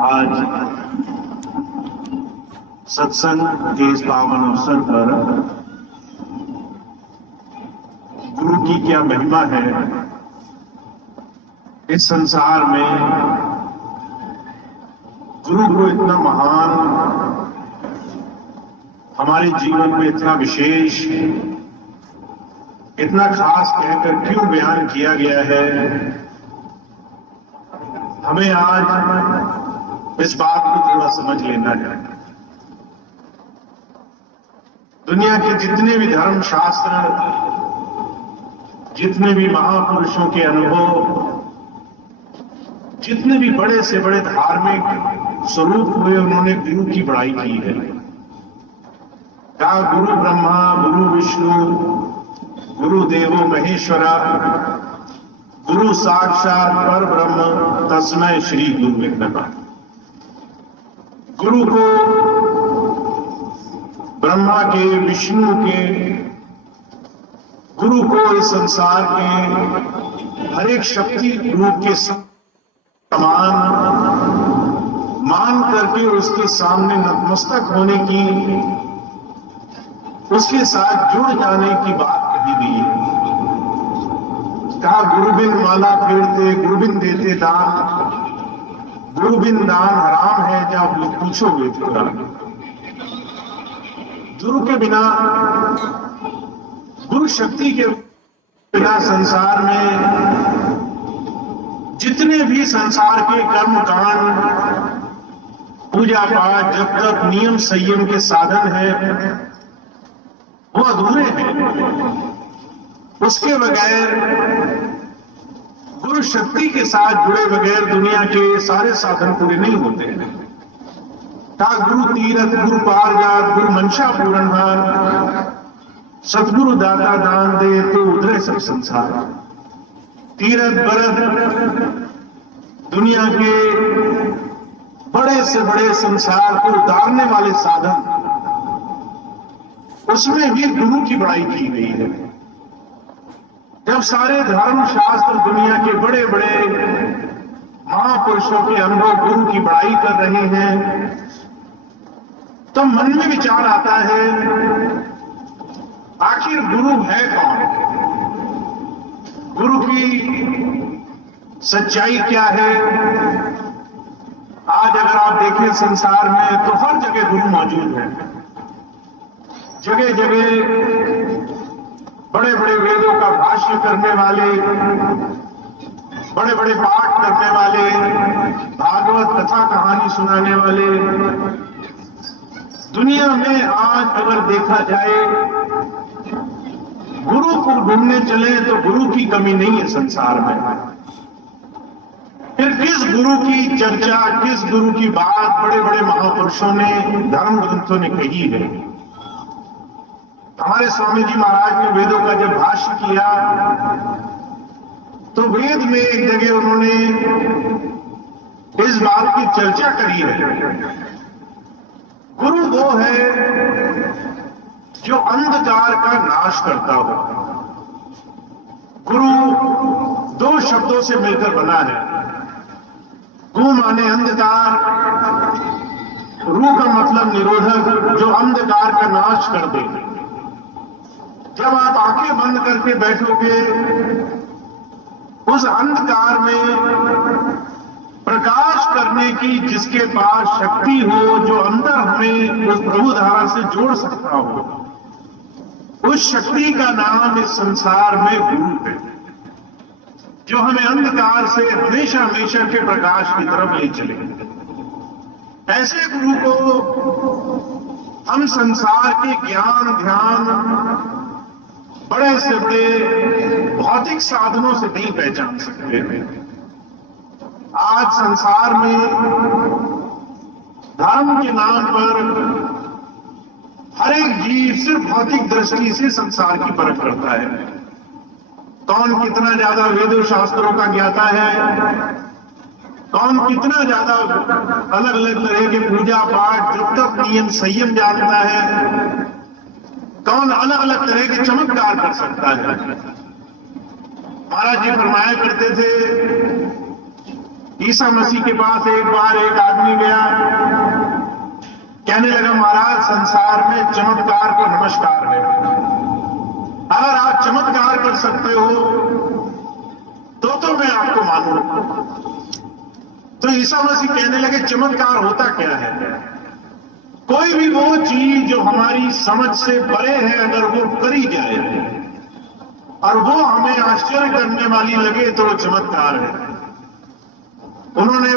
आज सत्संग के इस पावन अवसर पर गुरु की क्या महिमा है। इस संसार में गुरु को इतना महान, हमारे जीवन में इतना विशेष, इतना खास कहकर क्यों बयान किया गया है, हमें आज इस बात को थोड़ा समझ लेना है। दुनिया के जितने भी धर्म शास्त्र, जितने भी महापुरुषों के अनुभव, जितने भी बड़े से बड़े धार्मिक स्वरूप हुए, उन्होंने गुरु की बड़ाई की है। कहा गुरु ब्रह्मा, गुरु विष्णु, गुरु देवो महेश्वरा, गुरु साक्षात पर ब्रह्म तस्मै श्री गुरुवे नमः। गुरु को ब्रह्मा के, विष्णु के, गुरु को इस संसार के हर एक शक्ति रूप के समान मान करके उसके सामने नतमस्तक होने की, उसके साथ जुड़ जाने की बात कही गई है। कहा गुरुबिन माला फेरते, गुरुबिन देते दान, गुरुबिन दान हराम है जब पूछोगे थोड़ा। गुरु के बिना, गुरु शक्ति के बिना संसार में जितने भी संसार के कर्म कांड, पूजा पाठ, जब तक नियम संयम के साधन है वो अधूरे हैं। उसके बगैर, गुरु शक्ति के साथ जुड़े बगैर दुनिया के सारे साधन पूरे नहीं होते हैं। गुरु तीरथ, गुरु पारजात, गुरु मंशा पूरणहार, सतगुरु दाता दान दे तो उधरे सब संसार। तीरथ बरत दुनिया के बड़े से बड़े संसार को उतारने वाले साधन, उसमें भी गुरु की बड़ाई की गई है। जब सारे धर्म शास्त्र दुनिया के बड़े बड़े महापुरुषों के अनुभव गुरु की बड़ाई कर रहे हैं, तो मन में विचार आता है आखिर गुरु है कौन, गुरु की सच्चाई क्या है। आज अगर आप देखें संसार में तो हर जगह गुरु मौजूद है। जगह जगह बड़े बड़े वेदों का भाष्य करने वाले, बड़े बड़े पाठ करने वाले, भागवत कथा कहानी सुनाने वाले, दुनिया में आज अगर देखा जाए गुरु को ढूंढने चले तो गुरु की कमी नहीं है संसार में। फिर किस गुरु की चर्चा, किस गुरु की बात बड़े बड़े महापुरुषों ने, धर्म ग्रंथों ने कही है। हमारे स्वामी जी महाराज ने वेदों का जब भाष्य किया तो वेद में एक जगह उन्होंने इस बात की चर्चा करी है, गुरु वो है जो अंधकार का नाश करता हो। गुरु दो शब्दों से मिलकर बना है। गु माने अंधकार, रू का मतलब निरोधक, जो अंधकार का नाश कर दे। जब आप आंखें बंद करके बैठोगे, उस अंधकार में प्रकाश करने की जिसके पास शक्ति हो, जो अंदर हमें उस प्रभु धारा से जोड़ सकता हो, उस शक्ति का नाम इस संसार में गुरु है, जो हमें अंधकार से हमेशा हमेशा के प्रकाश की तरफ ले चले। ऐसे गुरु को हम संसार के ज्ञान, ध्यान, बड़े से बड़े भौतिक साधनों से नहीं पहचान सकते हैं। आज संसार में धर्म के नाम पर हर एक जीव सिर्फ भौतिक दृष्टि से संसार की परख करता है। कौन कितना ज्यादा वेदों शास्त्रों का ज्ञाता है, कौन कितना ज्यादा अलग अलग तरह के पूजा पाठ, जब तक नियम संयम जानता है, कौन अलग अलग तरह के चमत्कार कर सकता है। महाराज जी फरमाया करते थे ईसा मसीह के पास एक बार एक आदमी गया, कहने लगा, महाराज संसार में चमत्कार को नमस्कार है, अगर आप चमत्कार कर सकते हो तो मैं आपको मानूं। तो ईसा मसीह कहने लगे, चमत्कार होता क्या है? कोई भी वो चीज जो हमारी समझ से परे है, अगर वो करी जाए और वो हमें आश्चर्य करने वाली लगे तो वो चमत्कार है। उन्होंने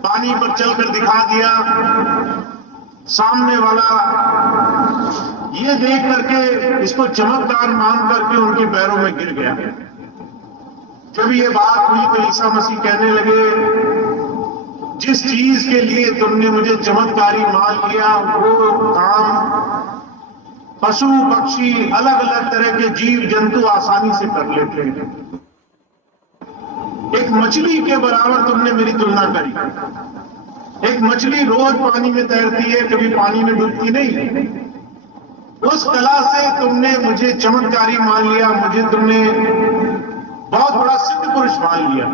पानी पर चलकर दिखा दिया, सामने वाला ये देख करके इसको चमत्कार मान करके उनके पैरों में गिर गया। जब ये बात हुई तो ईसा मसीह कहने लगे, जिस चीज के लिए तुमने मुझे चमत्कारी मान लिया वो काम पशु पक्षी अलग अलग तरह के जीव जंतु आसानी से कर लेते हैं। एक मछली के बराबर तुमने मेरी तुलना करी। एक मछली रोज पानी में तैरती है, कभी पानी में डूबती नहीं। उस कला से तुमने मुझे चमत्कारी मान लिया, मुझे तुमने बहुत बड़ा सिद्ध पुरुष मान लिया।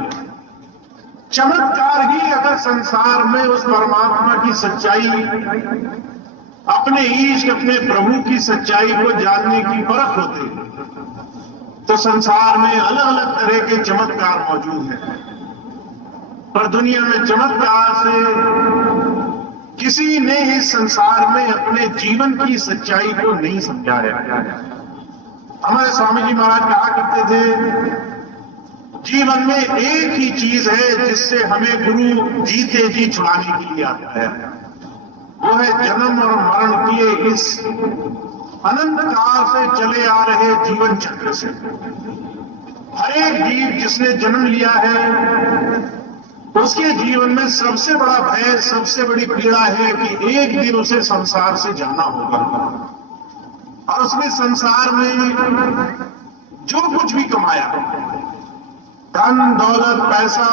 चमत्कार ही अगर संसार में उस परमात्मा की सच्चाई, अपने ईश्वर अपने प्रभु की सच्चाई को जानने की परख होती तो संसार में अलग अलग तरह के चमत्कार मौजूद हैं। पर दुनिया में चमत्कार से किसी ने इस संसार में अपने जीवन की सच्चाई को नहीं समझाया। हमारे स्वामी जी महाराज कहा करते थे, जीवन में एक ही चीज है जिससे हमें गुरु जीते जी छुड़ाने के लिए आता है, वो है जन्म और मरण किए इस अनंत काल से चले आ रहे जीवन चक्र से। हर एक जीव जिसने जन्म लिया है उसके जीवन में सबसे बड़ा भय, सबसे बड़ी पीड़ा है कि एक दिन उसे संसार से जाना होगा। और उसने संसार में जो कुछ भी कमाया, धन दौलत पैसा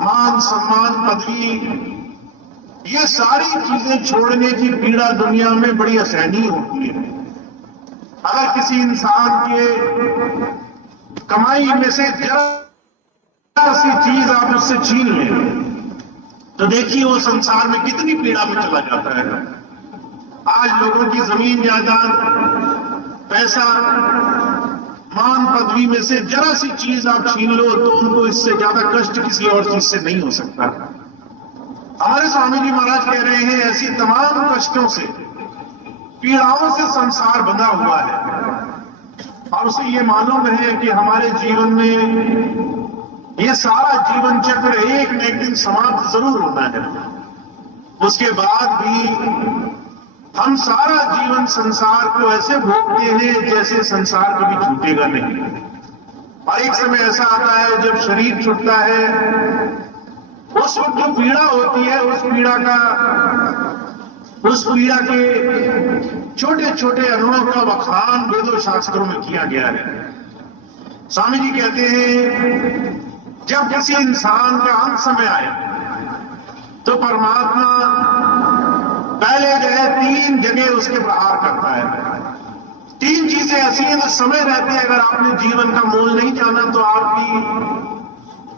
मान सम्मान पदवी, ये सारी चीजें छोड़ने की पीड़ा दुनिया में बड़ी असहनीय होती है। अगर किसी इंसान के कमाई में से जरा सी चीज आप उससे छीन लें तो देखिए वो संसार में कितनी पीड़ा में चला जाता है। आज लोगों की जमीन जायदाद पैसा मान पदवी में से जरा सी चीज आप छीन लो तो उनको इससे ज्यादा कष्ट किसी और चीज से नहीं हो सकता। हमारे स्वामी जी महाराज कह रहे हैं, ऐसी तमाम कष्टों से पीड़ाओं से संसार बंधा हुआ है और उसे ये मालूम है कि हमारे जीवन में ये सारा जीवन चक्र एक न एक दिन समाप्त जरूर होना है। उसके बाद भी हम सारा जीवन संसार को ऐसे भोगते हैं जैसे संसार कभी छूटेगा नहीं। और एक समय ऐसा आता है जब शरीर छूटता है, उस वक्त जो पीड़ा होती है उस पीड़ा के छोटे छोटे अनुभव का बखान वेदों शास्त्रों में किया गया है। स्वामी जी कहते हैं, जब किसी इंसान का अंत समय आए तो परमात्मा पहले जो है 3 जगह उसके प्रहार करता है। 3 चीजें ऐसी हैं जो समय रहते हैं, अगर आपने जीवन का मोल नहीं जाना तो आपकी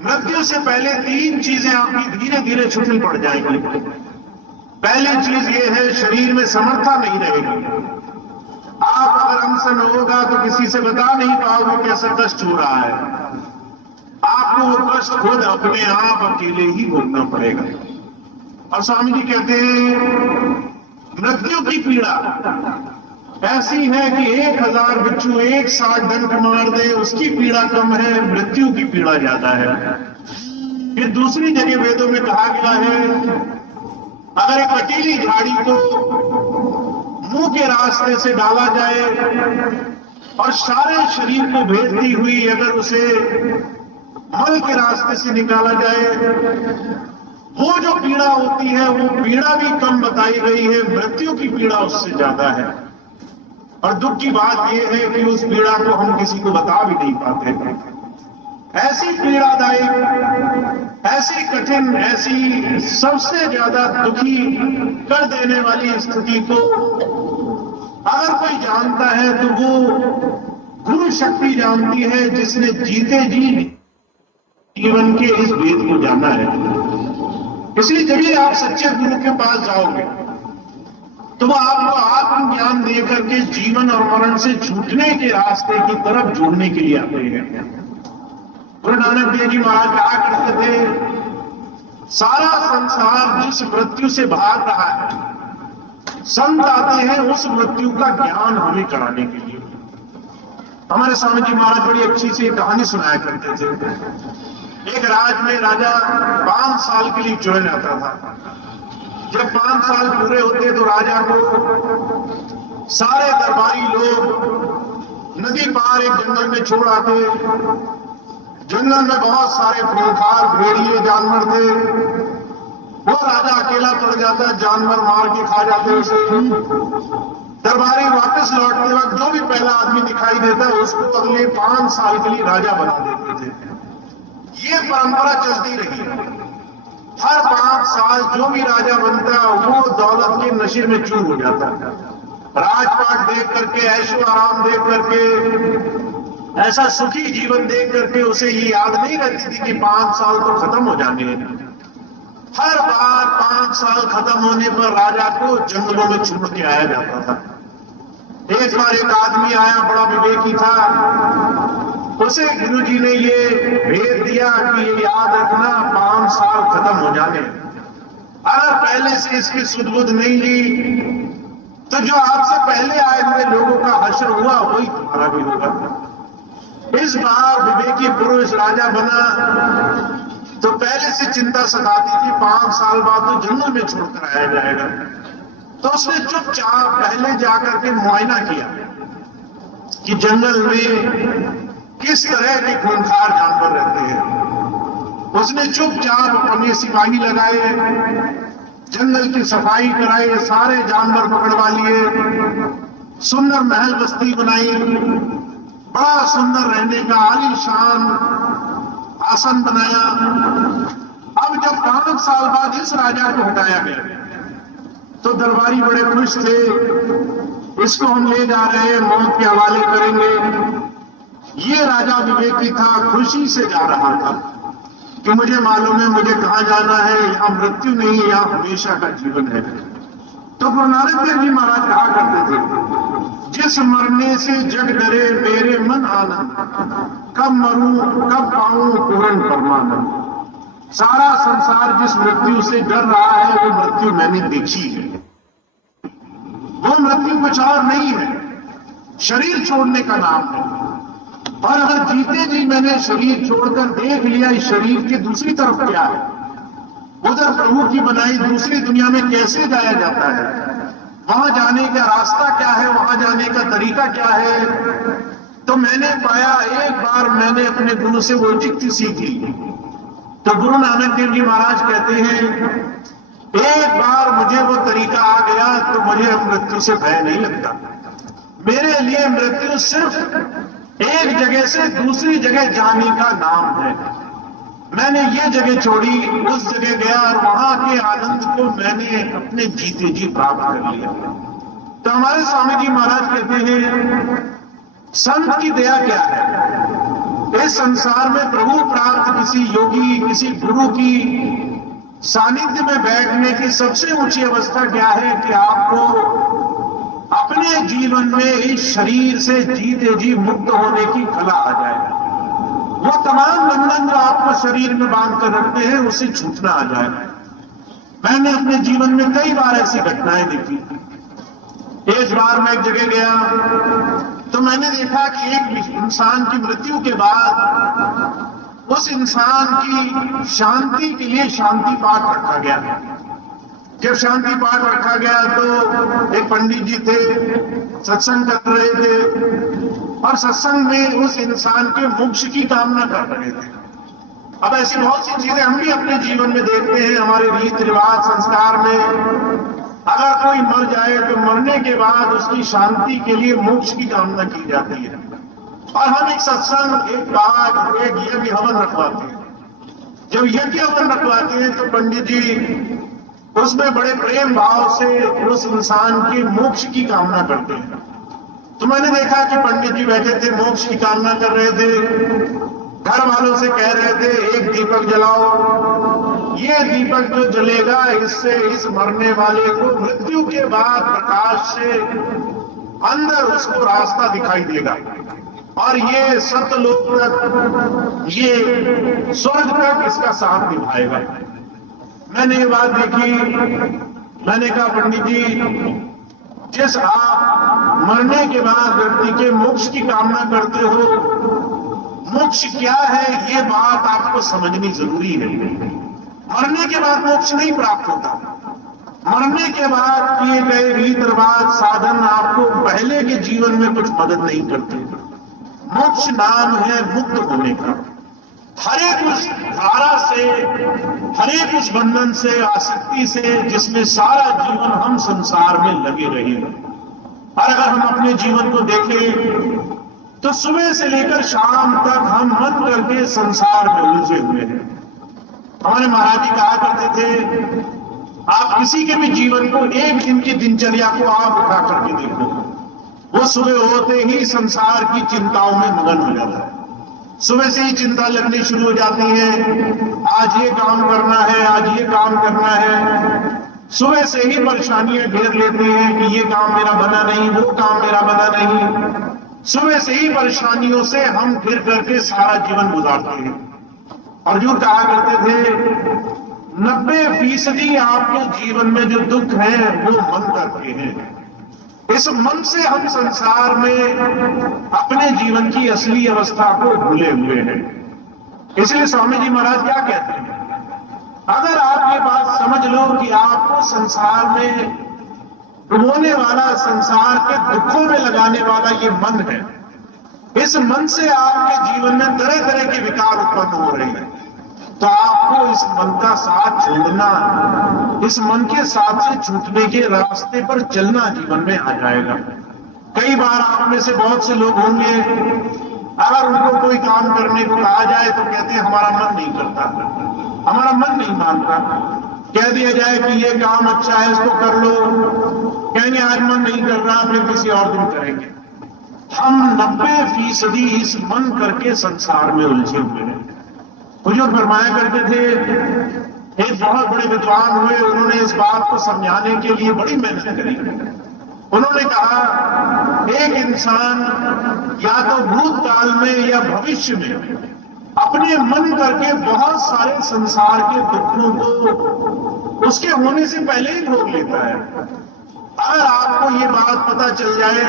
मृत्यु से पहले 3 चीजें आपकी धीरे धीरे छुट्टी पड़ जाएंगी। पहली चीज ये है, शरीर में समर्था नहीं रहेगी। आप अगर अनशन होगा तो किसी से बता नहीं पाओगे कैसा कष्ट हो रहा है। आपको वो कष्ट खुद अपने आप अकेले ही भोगना पड़ेगा। और स्वामी जी कहते हैं, मृत्यु की पीड़ा ऐसी है कि 1000 बिच्छू एक साथ डंक मार दे उसकी पीड़ा कम है, मृत्यु की पीड़ा ज्यादा है। फिर दूसरी जगह वेदों में कहा गया है, अगर एक कटीली झाड़ी को मुंह के रास्ते से डाला जाए और सारे शरीर को भेजती हुई अगर उसे मल के रास्ते से निकाला जाए, वो जो पीड़ा होती है वो पीड़ा भी कम बताई गई है, मृत्यु की पीड़ा उससे ज्यादा है। और दुख की बात यह है कि उस पीड़ा को हम किसी को बता भी नहीं पाते। ऐसी पीड़ादायक, ऐसी कठिन, ऐसी सबसे ज्यादा दुखी कर देने वाली स्थिति को अगर कोई जानता है तो वो गुरु शक्ति जानती है, जिसने जीते जी जीवन के इस भेद को जाना है। इसलिए जब भी आप सच्चे गुरु के पास जाओगे तो वो आपको आत्मज्ञान देकर के जीवन और मरण से छूटने के रास्ते की तरफ जोड़ने के लिए आते हैं। गुरु नानक देव जी महाराज कहा करते थे, सारा संसार जिस मृत्यु से भाग रहा है, संत आते हैं उस मृत्यु का ज्ञान हमें कराने के लिए। हमारे स्वामी जी महाराज बड़ी अच्छी सी कहानी सुनाया करते थे। एक राज में राजा 5 साल के लिए चुना जाता था। जब 5 साल पूरे होते तो राजा को सारे दरबारी लोग नदी पार एक जंगल में छोड़ आते। जंगल में बहुत सारे खूंखार भेड़िए जानवर थे। वो राजा अकेला पड़ जाता, जानवर मार के खा जाते उसे। दरबारी वापस लौटते वक्त जो भी पहला आदमी दिखाई देता उसको अगले 5 साल के लिए राजा बना देते थे। ये परंपरा चलती रही। हर 5 साल जो भी राजा बनता वो दौलत के नशे में चूर हो जाता। राजपाट देख करके, ऐशो आराम देख करके, ऐसा सुखी जीवन देख करके उसे ये याद नहीं रहती थी कि 5 साल तो खत्म हो जाने हैं। हर बार 5 साल खत्म होने पर राजा को जंगलों में छोड़ के आया जाता था। एक बार एक आदमी आया, बड़ा विवेकी था। उसे गुरु जी ने ये भेद दिया कि ये याद रखना 5 साल खत्म हो जाने, अगर पहले से इसकी सुध-बुध नहीं ली तो जो आपसे पहले आए हुए लोगों का हश्र हुआ वही तुम्हारा भी होगा। इस बार विवेकी पुरुष राजा बना तो पहले से चिंता सताती थी 5 साल बाद तो जंगल में छोड़कर आया जाएगा। तो उसने चुपचाप पहले जाकर के मुआयना किया कि जंगल में किस तरह के खूंखार जानवर रहते हैं। उसने चुपचाप अपने सिपाही लगाए, जंगल की सफाई कराई, सारे जानवर पकड़वा लिए, सुंदर महल बस्ती बनाई, बड़ा सुंदर रहने का आलीशान आसन बनाया। अब जब 5 साल बाद इस राजा को हटाया गया तो दरबारी बड़े खुश थे, इसको हम ले जा रहे हैं, मौत के हवाले करेंगे। ये राजा विवेकी था, खुशी से जा रहा था कि मुझे मालूम है मुझे कहां जाना है, यहां मृत्यु नहीं, यहां हमेशा का जीवन है। तो गुरु नानक देव जी महाराज कहा करते थे, जिस मरने से जग डरे मेरे मन आनंद, कब मरूं कब पाऊं पूर्ण परमानंद। सारा संसार जिस मृत्यु से डर रहा है वो मृत्यु मैंने देखी है। वो मृत्यु कुछ और नहीं है, शरीर छोड़ने का नाम है। और अगर जीते जी मैंने शरीर छोड़कर देख लिया इस शरीर के दूसरी तरफ क्या है, उधर प्रभु की बनाई दूसरी दुनिया में कैसे जाया जाता है, वहां जाने का रास्ता क्या है, वहां जाने का तरीका क्या है, तो मैंने पाया, एक बार मैंने अपने गुरु से वो युक्ति सीखी। तो गुरु नानक देव जी महाराज कहते हैं, एक बार मुझे वो तरीका आ गया तो मुझे मृत्यु से भय नहीं लगता। मेरे लिए मृत्यु सिर्फ एक जगह से दूसरी जगह जाने का नाम है। मैंने ये जगह छोड़ी, उस जगह गया और वहां के आनंद को मैंने अपने जीते जी प्राप्त कर लिया। तो हमारे स्वामी जी महाराज कहते हैं, संत की दया क्या है। इस संसार में प्रभु प्राप्त किसी योगी, किसी गुरु की सानिध्य में बैठने की सबसे ऊंची अवस्था क्या है कि आपको अपने जीवन में इस शरीर से जीते जी मुक्त होने की कला आ जाए। वो तमाम बंधन जो आपको शरीर में बांध कर रखते हैं उससे छूटना आ जाए। मैंने अपने जीवन में कई बार ऐसी घटनाएं देखी। एक बार मैं एक जगह गया तो मैंने देखा कि एक इंसान की मृत्यु के बाद उस इंसान की शांति के लिए शांति पाठ रखा गया। जब शांति पाठ रखा गया तो एक पंडित जी थे, सत्संग कर रहे थे और सत्संग में उस इंसान के मोक्ष की कामना कर रहे थे। अब ऐसी बहुत सी चीजें हम भी अपने जीवन में देखते हैं। हमारे रीति रिवाज संस्कार में अगर कोई मर जाए तो मरने के बाद उसकी शांति के लिए मोक्ष की कामना की जाती है और हम एक सत्संग, एक पाठ, एक यज्ञ हवन रखवाते हैं। जब यज्ञ हवन रखवाते हैं तो पंडित जी उसमें बड़े प्रेम भाव से उस इंसान के मोक्ष की कामना करते हैं। तो मैंने देखा कि पंडित जी बैठे थे, मोक्ष की कामना कर रहे थे। घर वालों से कह रहे थे एक दीपक जलाओ, ये दीपक जो जलेगा इससे इस मरने वाले को मृत्यु के बाद प्रकाश से अंदर उसको रास्ता दिखाई देगा और ये सत्यलोक तक, ये स्वर्ग तक इसका साथ निभाएगा। मैंने ये बात देखी, मैंने कहा पंडित जी, जिस आप मरने के बाद व्यक्ति के मोक्ष की कामना करते हो, मोक्ष क्या है ये बात आपको समझनी जरूरी है। मरने के बाद मोक्ष नहीं प्राप्त होता। मरने के बाद किए गए रीत रिवाज साधन आपको पहले के जीवन में कुछ मदद नहीं करते। मोक्ष नाम है मुक्त होने का। हरे उस धारा से, हरे उस बंधन से, आसक्ति से, जिसमें सारा जीवन हम संसार में लगे रहे। और अगर हम अपने जीवन को देखें तो सुबह से लेकर शाम तक हम मन करके संसार में उलझे हुए हैं। हमारे महाराज जी कहा करते थे, आप किसी के भी जीवन को एक दिन की दिनचर्या को आप उठा करके देखो, वो सुबह होते ही संसार की चिंताओं में मगन हो जाता है। सुबह से ही चिंता लगनी शुरू हो जाती है, आज ये काम करना है, आज ये काम करना है। सुबह से ही परेशानियां घेर लेते हैं कि ये काम मेरा बना नहीं, वो काम मेरा बना नहीं। सुबह से ही परेशानियों से हम फिर करके सारा जीवन गुजारते हैं। अर्जुन कहा करते थे 90% आपके जीवन में जो दुख है वो मन करके हैं। इस मन से हम संसार में अपने जीवन की असली अवस्था को भूले हुए हैं। इसलिए स्वामी जी महाराज क्या कहते हैं, अगर आप ये बात समझ लो कि आपको संसार में डुबोने वाला, संसार के दुखों में लगाने वाला ये मन है, इस मन से आपके जीवन में तरह तरह के विकार उत्पन्न हो रहे हैं, तो आपको इस मन का साथ छोड़ना, इस मन के साथ से छूटने के रास्ते पर चलना जीवन में आ जाएगा। कई बार आप में से बहुत से लोग होंगे, अगर उनको कोई काम करने को कहा जाए तो कहते हैं हमारा मन नहीं करता, हमारा मन नहीं मानता। कह दिया जाए कि ये काम अच्छा है, इसको कर लो, कहेंगे आज मन नहीं कर रहा, फिर किसी और दिन करेंगे। हम 90% इस मन करके संसार में उलझे हुए हैं। हुजूर फरमाया करते थे, एक बहुत बड़े विद्वान हुए, उन्होंने इस बात को समझाने के लिए बड़ी मेहनत करी। उन्होंने कहा एक इंसान या तो भूतकाल में या भविष्य में अपने मन करके बहुत सारे संसार के दुखों को उसके होने से पहले ही भोग लेता है। अगर आपको ये बात पता चल जाए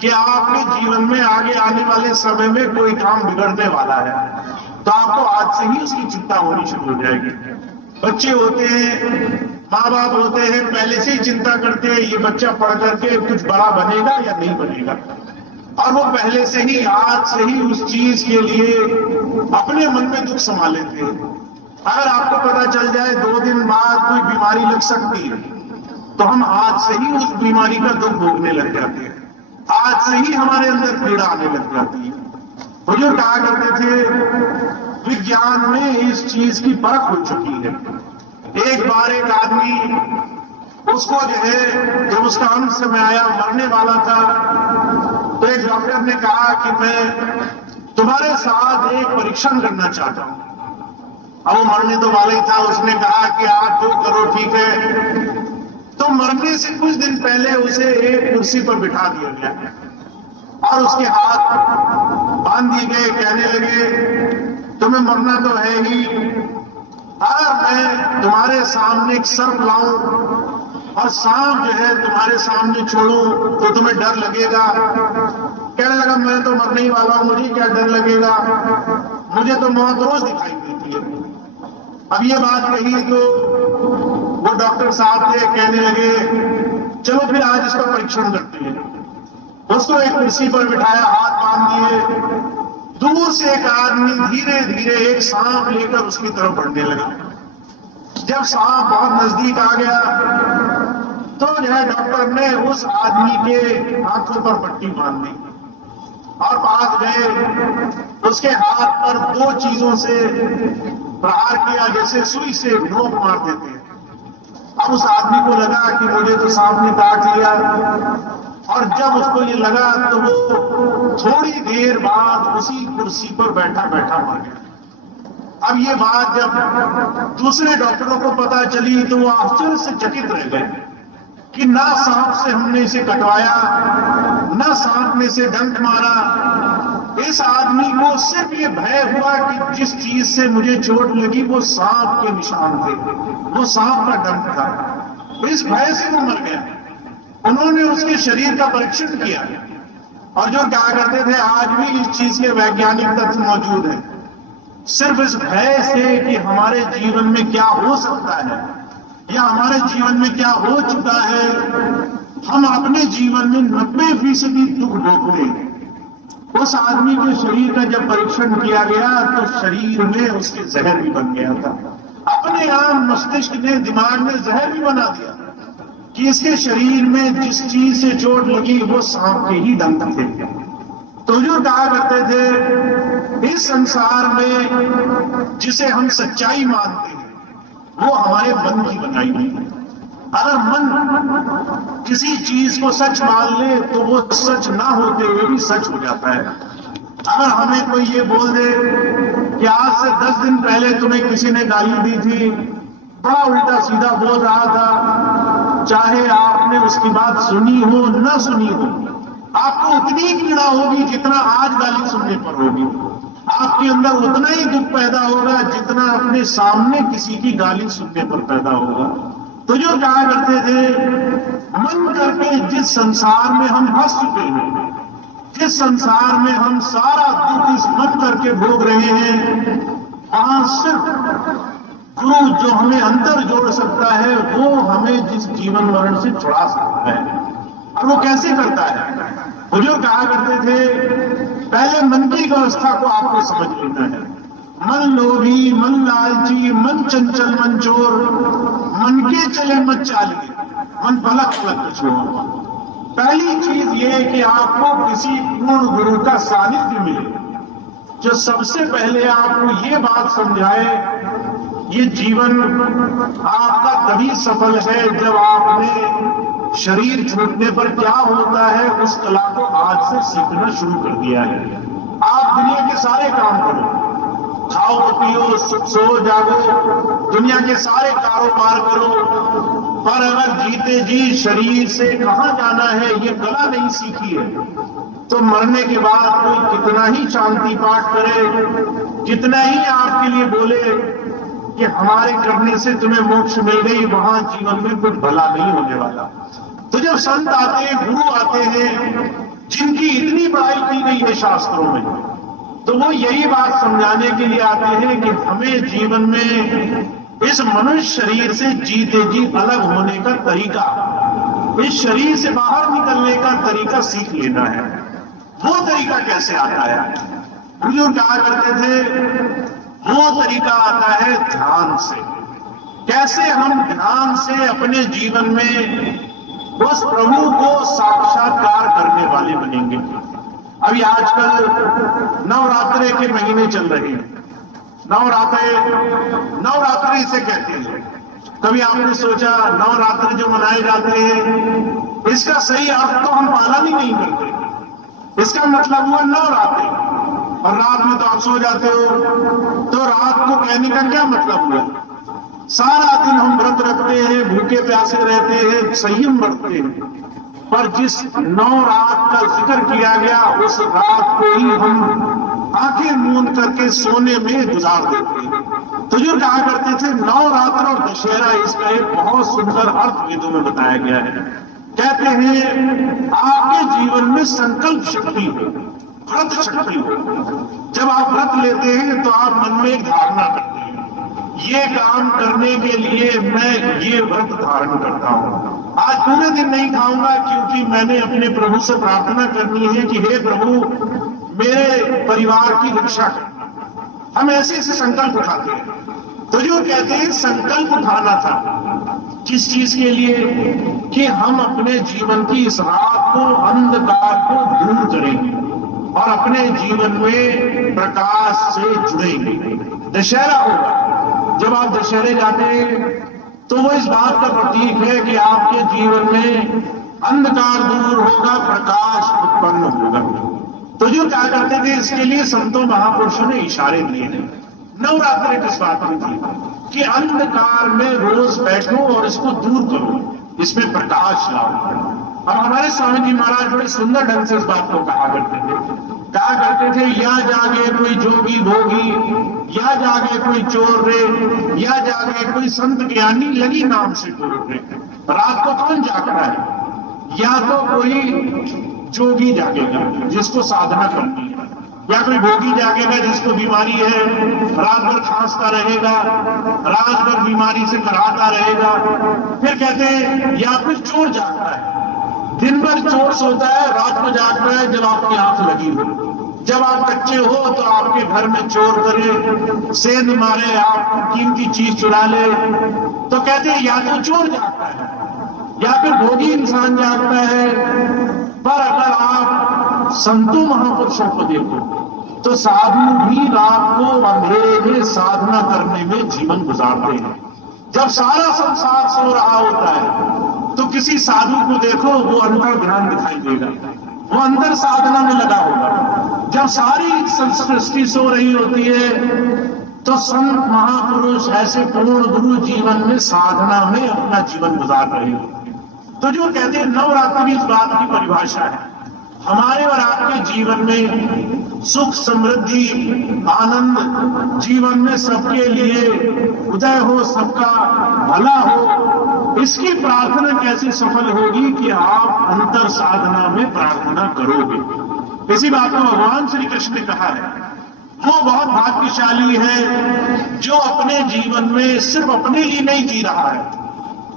कि आपके जीवन में आगे आने वाले समय में कोई काम बिगड़ने वाला है, तो आपको आज से ही उसकी चिंता होनी शुरू हो जाएगी। बच्चे होते हैं, माँ बाप होते हैं, पहले से ही चिंता करते हैं ये बच्चा पढ़ करके कुछ बड़ा बनेगा या नहीं बनेगा, और वो पहले से ही, आज से ही उस चीज के लिए अपने मन में दुख संभाल लेते हैं। अगर आपको पता चल जाए 2 दिन बाद कोई बीमारी लग सकती है, तो हम आज से ही उस बीमारी का दुख भोगने लग जाते हैं, आज से ही हमारे अंदर पीड़ा आने लग जाती है। हुजूर कहा करते थे विज्ञान में इस चीज की परख हो चुकी है। एक बार एक आदमी, उसको जो है, जब उसका अंत समय आया, मरने वाला था, तो एक डॉक्टर ने कहा कि मैं तुम्हारे साथ एक परीक्षण करना चाहता हूं। अब वो मरने तो वाला ही था, उसने कहा कि आप जो करो ठीक है। तो मरने से कुछ दिन पहले उसे एक कुर्सी पर बिठा दिया गया और उसके हाथ बांध दिए गए। कहने लगे तुम्हें मरना तो है ही, अगर मैं तुम्हारे सामने एक सर्प लाऊं और सांप जो है तुम्हारे सामने छोड़ूं तो तुम्हें डर लगेगा। कहने लगा मैं तो मरने ही वाला हूं, मुझे क्या डर लगेगा, मुझे तो मौत रोज दिखाई देती है। अब ये बात कही तो वो डॉक्टर साहब थे, कहने लगे चलो फिर आज इसका परीक्षण करते हैं। उसको एक कुर्सी पर बिठाया, हाथ बांध दिए। दूर से एक आदमी धीरे धीरे एक सांप लेकर उसकी तरफ बढ़ने लगा। जब सांप बहुत नजदीक आ गया तो जो है डॉक्टर ने उस आदमी के हाथों पर पट्टी बांध दी और पास गए, उसके हाथ पर 2 चीजों से प्रहार किया, जैसे सुई से नोक मार देते हैं। अब उस आदमी को लगा कि मुझे तो सांप ने काट लिया, और जब उसको ये लगा तो वो थोड़ी देर बाद उसी कुर्सी पर बैठा बैठा मर गया। अब ये बात जब दूसरे डॉक्टरों को पता चली तो वो आश्चर्य से चकित रह गए कि ना सांप से हमने इसे कटवाया, ना सांप ने इसे डंक मारा। इस आदमी को सिर्फ ये भय हुआ कि जिस चीज से मुझे चोट लगी वो सांप के निशान थे, वो सांप का डंक था। इस भय से वो मर गया। उन्होंने उसके शरीर का परीक्षण किया और जो कहा करते थे आज भी इस चीज के वैज्ञानिक तथ्य मौजूद हैं। सिर्फ इस भय से कि हमारे जीवन में क्या हो सकता है या हमारे जीवन में क्या हो चुका है, हम अपने जीवन में 90% दुख भोगते हैं। उस आदमी के शरीर का जब परीक्षण किया गया तो शरीर में उसके जहर भी बन गया था। अपने आप मस्तिष्क ने, दिमाग ने जहर भी बना दिया कि इसके शरीर में जिस चीज से चोट लगी वो सांप के ही दंत थे। तो जो कहा करते थे इस संसार में जिसे हम सच्चाई मानते हैं वो हमारे मन की बनाई हुई है। अगर मन किसी चीज को सच मान ले तो वो सच ना होते हुए भी सच हो जाता है। अगर हमें कोई ये बोल दे कि आज से 10 दिन पहले तुम्हें किसी ने गाली दी थी, बड़ा उल्टा सीधा बोल रहा था, चाहे आपने उसकी बात सुनी हो न सुनी हो, आपको उतनी पीड़ा होगी जितना आज गाली सुनने पर होगी। आपके अंदर उतना ही दुख पैदा होगा जितना अपने सामने किसी की गाली सुनने पर पैदा होगा। तो जो कहा करते थे मन करके जिस संसार में हम फंस चुके हैं, जिस संसार में हम सारा दुख इस मन करके भोग रहे हैं, वहां सिर्फ गुरु जो हमें अंदर जोड़ सकता है वो हमें जिस जीवन मरण से छुड़ा सकता है। और वो कैसे करता है? वो जो कहा करते थे पहले मन की व्यवस्था को आपको समझ लेना है। मन लोभी, मन लालची, मन चंचल, मन चोर, मन के चले मत चालिए, मन पलक पलक छोड़। पहली चीज ये है कि आपको किसी पूर्ण गुरु का सानिध्य मिले जो सबसे पहले आपको ये बात समझाए ये जीवन आपका तभी सफल है जब आपने शरीर छूटने पर क्या होता है उस कला को आज से सीखना शुरू कर दिया है। आप दुनिया के सारे काम करो, खाओ पियो, सो जागो, दुनिया के सारे कारोबार करो, पर अगर जीते जी शरीर से कहां जाना है ये कला नहीं सीखी है तो मरने के बाद कोई कितना ही शांति पाठ करे, कितना ही आपके लिए बोले कि हमारे करने से तुम्हें मोक्ष मिल गई, वहां जीवन में कुछ भला नहीं होने वाला। तो जब संत आते हैं, गुरु आते हैं जिनकी इतनी बड़ाई की गई है शास्त्रों में, तो वो यही बात समझाने के लिए आते हैं कि हमें जीवन में इस मनुष्य शरीर से जीते जी अलग होने का तरीका, इस शरीर से बाहर निकलने का तरीका सीख लेना है। वो तरीका कैसे आता है? गुरु कहा करते थे वो तरीका आता है ध्यान से। कैसे हम ध्यान से अपने जीवन में उस प्रभु को साक्षात्कार करने वाले बनेंगे। अभी आजकल नवरात्रे के महीने चल रहे हैं। नवरात्रि इसे कहते हैं। कभी आपने सोचा नवरात्र जो मनाए जाते हैं इसका सही अर्थ तो हम पालन ही नहीं करते। इसका मतलब हुआ नवरात्रि, और रात में तो आप सो जाते हो, तो रात को कहने का क्या मतलब हुआ? सारा दिन हम व्रत रखते हैं, भूखे प्यासे रहते हैं, संयम बरतते हैं, पर जिस नौ रात का जिक्र किया गया उस रात को ही हम आंखें मूंद करके सोने में गुजार देते हैं। तो जो कहा करते थे नवरात्र और दशहरा, इसका एक बहुत सुंदर अर्थ वेदों में बताया गया है। कहते हैं आपके जीवन में संकल्प शक्ति हो, व्रत शक्ति हो। जब आप व्रत लेते हैं तो आप मन में एक धारणा करते हैं, ये काम करने के लिए मैं ये व्रत धारण करता हूं। आज पूरे दिन नहीं खाऊंगा क्योंकि मैंने अपने प्रभु से प्रार्थना करनी है कि हे प्रभु मेरे परिवार की रक्षा करना। हम ऐसे ऐसे संकल्प उठाते हैं। तो जो कहते हैं संकल्प उठाना था किस चीज के लिए? कि हम अपने जीवन की इस रात को, अंधकार को दूर करेंगे और अपने जीवन में प्रकाश से जुड़ेंगे। दशहरा होगा, जब आप दशहरे जाते हैं तो वो इस बात का प्रतीक है कि आपके जीवन में अंधकार दूर होगा, प्रकाश उत्पन्न होगा। तो जो क्या करते थे, इसके लिए संतों महापुरुषों ने इशारे दिए हैं। नवरात्रि की स्वाति थी कि अंधकार में रोज बैठो और इसको दूर करो, इसमें प्रकाश लाओ। और हमारे स्वामी जी महाराज बड़े सुंदर ढंग से इस बात को कहा करते थे, या जागे कोई जोगी भोगी, या जागे कोई चोर रे, या जागे कोई संत ज्ञानी, लगी नाम से टोर रे। रात को कौन जाग रहा है? या तो कोई जोगी जागेगा जिसको साधना करनी है, या कोई भोगी जागेगा जिसको बीमारी है, रात भर खांसता रहेगा, रात भर बीमारी से कराता रहेगा। फिर कहते हैं या फिर चोर जागता है, दिन भर चोर सोता है, रात को जागता है जब आपकी आंख लगी हो। जब आप बच्चे हो तो आपके घर में चोर करे, सेंध मारे, आप कीमती चीज चुरा ले। तो कहते हैं या तो चोर जागता है या फिर भोगी इंसान जागता है। पर अगर आप संतों महापुरुषों को देखो तो साधु भी रात को अंधेरे में साधना करने में जीवन गुजारते हैं। जब सारा संसार सो रहा होता है तो किसी साधु को देखो, वो अंतर ध्यान दिखाई देगा, वो अंदर साधना में लगा होगा। जब सारी सृष्टि सो रही होती है तो संत महापुरुष ऐसे पूर्ण गुरु जीवन में साधना में अपना जीवन गुजार रहे होते हैं। तो जो कहते हैं नवरात्रि इस बात की परिभाषा है, हमारे और आपके जीवन में सुख समृद्धि आनंद, जीवन में सबके लिए उदय हो, सबका भला हो, इसकी प्रार्थना कैसे सफल होगी कि आप अंतर साधना में प्रार्थना करोगे। इसी बात को भगवान श्री कृष्ण ने कहा है, वो बहुत भाग्यशाली है जो अपने जीवन में सिर्फ अपने लिए नहीं जी रहा है।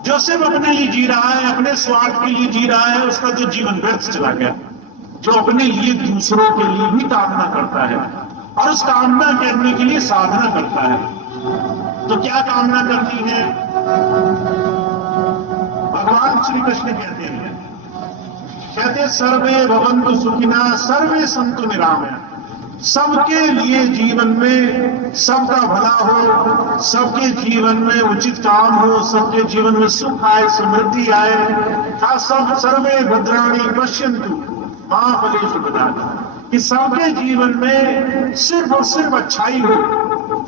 जो सिर्फ अपने लिए जी रहा है, अपने स्वार्थ के लिए जी रहा है, उसका तो जीवन व्यर्थ चला गया। जो अपने लिए दूसरों के लिए भी कामना करता है और उस कामना करने के लिए साधना करता है। तो क्या कामना करनी है? भगवान श्री कृष्ण कहते सर्वे भवन्तु सुखिना सर्वे सन्तु निरामया। सबके लिए जीवन में सबका भला हो, सबके जीवन में उचित काम हो, सबके जीवन में सुख आए, समृद्धि आए। सब सर्वे भद्राणि पश्यन्तु मां फलेषु कदाचन, कि सबके जीवन में सिर्फ और सिर्फ अच्छाई हो,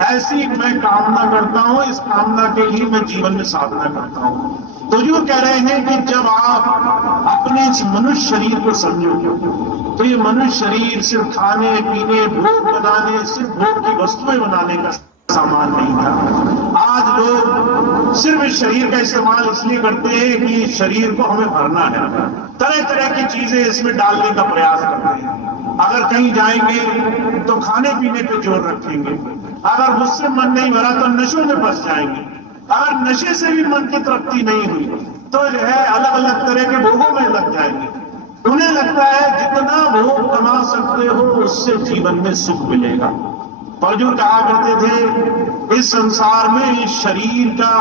ऐसी मैं कामना करता हूं। इस कामना के लिए मैं जीवन में साधना करता हूं। तो जो कह रहे हैं कि जब आप अपने इस मनुष्य शरीर को समझो तो ये मनुष्य शरीर सिर्फ खाने पीने, भोग बनाने, सिर्फ भोग की वस्तुएं बनाने का सामान नहीं था। आज लोग सिर्फ इस शरीर का इस्तेमाल इसलिए करते हैं कि शरीर को हमें भरना है, तरह तरह की चीजें इसमें डालने का प्रयास करते हैं। अगर कहीं जाएंगे तो खाने पीने पे जोर रखेंगे, अगर उससे मन नहीं भरा तो नशों में फंस जाएंगे, अगर नशे से भी मन की तृप्ति नहीं हुई तो जो है अलग अलग तरह के भोगों में लग जाएंगे। उन्हें लगता है जितना भोग कमा सकते हो उससे जीवन में सुख मिलेगा। पर जो कहा करते थे इस संसार में इस शरीर का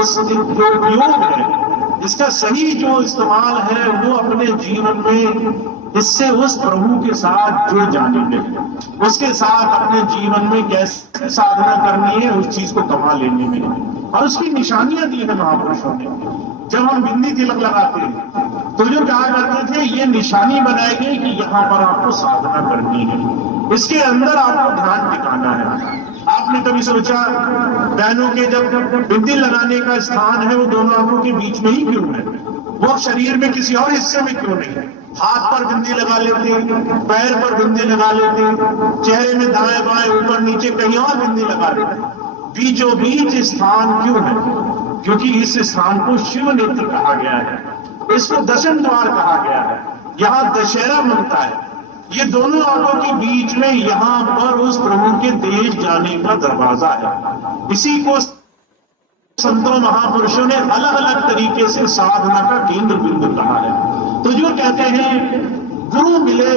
उस जो उपयोग है, इसका सही जो इस्तेमाल है वो अपने जीवन में इससे उस प्रभु के साथ जुड़ जाने में, उसके साथ अपने जीवन में कैसे साधना करनी है उस चीज को कमा लेने में। और उसकी निशानियां दी है महापुरुषों ने। जब हम बिंदी तिलक लगाते हैं तो जो कहा करते थे ये निशानी बनाई गई कि यहां पर आपको साधना करनी है, इसके अंदर आपको ध्यान टिकाना है। आपने कभी सोचा बहनों के जब बिंदी लगाने का स्थान है वो दोनों आंखों के बीच में ही क्यों है? वो शरीर में किसी और हिस्से में क्यों नहीं है? हाथ पर बिंदी लगा लेते, पैर पर बिंदी लगा लेते, चेहरे में दाएं बाएं ऊपर नीचे कहीं और बिंदी लगा लेते। बीचों बीच स्थान क्यों है? क्योंकि इस स्थान को शिव नेत्र कहा गया है, इसको दशम द्वार कहा गया है। यहाँ दशहरा मनता है। ये दोनों आंखों के बीच में यहाँ पर उस प्रभु के देश जाने का दरवाजा है। इसी को संतों महापुरुषों ने अलग अलग तरीके से साधना का केंद्र बिंदु कहा है। तो जो कहते हैं गुरु मिले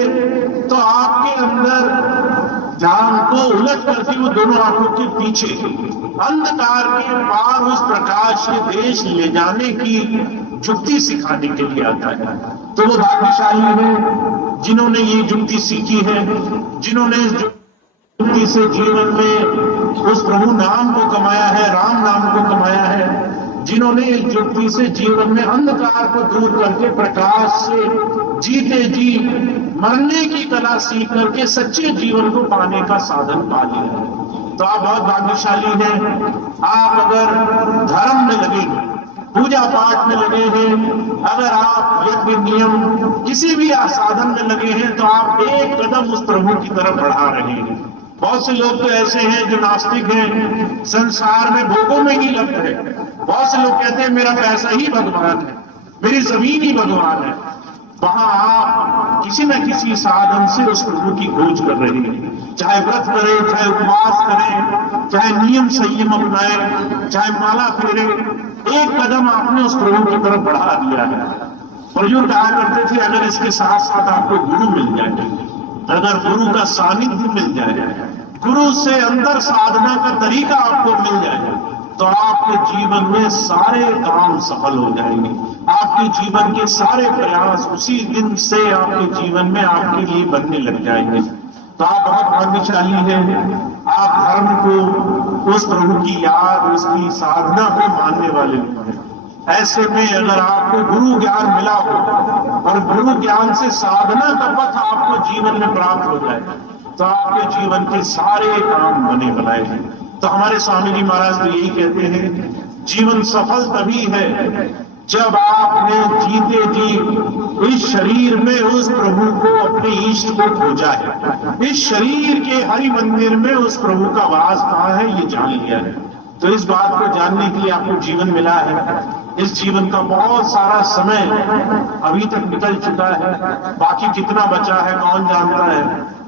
तो आपके अंदर ध्यान को उलट करके वो दोनों आंखों के पीछे अंधकार के पार उस प्रकाश के देश ले जाने की युक्ति सिखाने के लिए आता है। तो वो भाग्यशाली है जिन्होंने ये युक्ति सीखी है, जिन्होंने इस युक्ति से जीवन में उस प्रभु नाम को कमाया है, राम नाम को कमाया है, जिन्होंने ज्योति से जीवन में अंधकार को दूर करके प्रकाश से जीते जी मरने की कला सीख करके सच्चे जीवन को पाने का साधन पा लिया है। तो आप बहुत भाग्यशाली हैं। आप अगर धर्म में लगे हैं, पूजा पाठ में लगे हैं, अगर आप यज्ञ नियम किसी भी साधन में लगे हैं, तो आप एक कदम उस प्रभु की तरफ बढ़ा रहे हैं। बहुत से लोग तो ऐसे हैं जो नास्तिक हैं, संसार में भोगों में ही लग है। बहुत से लोग कहते हैं मेरा पैसा ही भगवान है, मेरी जमीन ही भगवान है। वहां आप किसी न किसी साधन से उस प्रभु की खोज कर रहे हैं, चाहे व्रत करें, चाहे उपवास करें, चाहे नियम संयम अपनाएं, चाहे माला फेरे, एक कदम आपने उस प्रभु की तरफ बढ़ा दिया है। अर्जुन कहा करते थे अगर इसके साथ साथ आपको गुरु मिल जाए, अगर गुरु का सानिध्य मिल जाए, गुरु से अंदर साधना का तरीका आपको मिल जाए, तो आपके जीवन में सारे काम सफल हो जाएंगे। आपके जीवन के सारे प्रयास उसी दिन से आपके जीवन में आपके लिए बनने लग जाएंगे। तो आप बहुत भाग्यशाली हैं। आप धर्म को, उस प्रभु की याद, उसकी साधना को मानने वाले लोग हैं। ऐसे में अगर आपको गुरु ज्ञान मिला हो और गुरु ज्ञान से साधना का पथ आपको जीवन में प्राप्त हो जाए, तो आपके जीवन के सारे काम बने बनाए हैं। तो हमारे स्वामी जी महाराज तो यही कहते हैं, जीवन सफल तभी है जब आपने जीते जी इस शरीर में उस प्रभु को, अपने इष्ट को खोजा है। इस शरीर के हरि मंदिर में उस प्रभु का वास कहाँ है ये जान लिया है। तो इस बात को जानने के लिए आपको जीवन मिला है। इस जीवन का बहुत सारा समय अभी तक निकल चुका है, बाकी कितना बचा है कौन जानता है,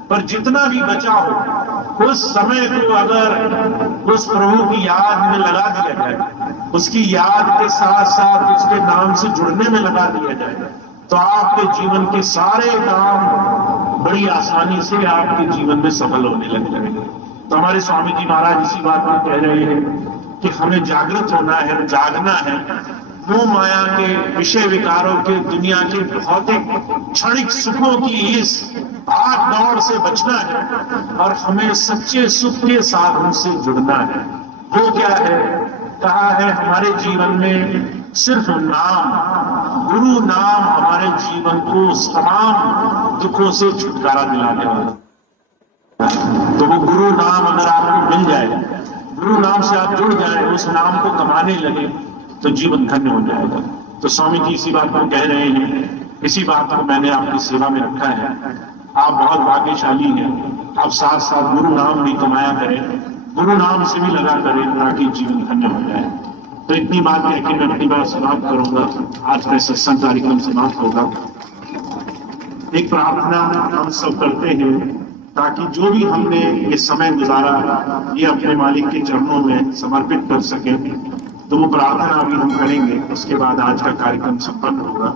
पर जितना भी बचा हो उस समय को अगर उस प्रभु की याद में लगा दिया जाए, उसकी याद के साथ साथ उसके नाम से जुड़ने में लगा दिया जाए, तो आपके जीवन के सारे काम बड़ी आसानी से आपके जीवन में सफल होने लग जाएंगे। तो हमारे स्वामी जी महाराज इसी बात पर कह रहे हैं कि हमें जागृत होना है, जागना है, मोह माया के, विषय विकारों के, दुनिया के भौतिक क्षणिक सुखों की इस भाग दौड़ से बचना है और हमें सच्चे सुख के साधन से जुड़ना है। वो क्या है? कहा है हमारे जीवन में सिर्फ नाम, गुरु नाम हमारे जीवन को तमाम दुखों से छुटकारा दिलाने वाला। तो वो गुरु नाम अगर आपको मिल जाए, गुरु नाम से आप जुड़ जाए, उस नाम को कमाने लगे, तो जीवन धन्य हो जाएगा। तो स्वामी जी इसी बात को कह रहे हैं, इसी बात को मैंने आपकी सेवा में रखा है। आप बहुत भाग्यशाली हैं। आप साथ साथ गुरु नाम भी कमाया करें, गुरु नाम से भी लगा करें, ताकि जीवन धन्य हो जाए। तो इतनी बात है कि मैं अपनी बात समाप्त करूंगा। आज का सत्संग कार्यक्रम समाप्त होगा। एक प्रार्थना हम सब करते हैं ताकि जो भी हमने ये समय गुजारा ये अपने मालिक के चरणों में समर्पित कर सके। तो वो प्रार्थना अभी हम करेंगे, उसके बाद आज का कार्यक्रम संपन्न होगा।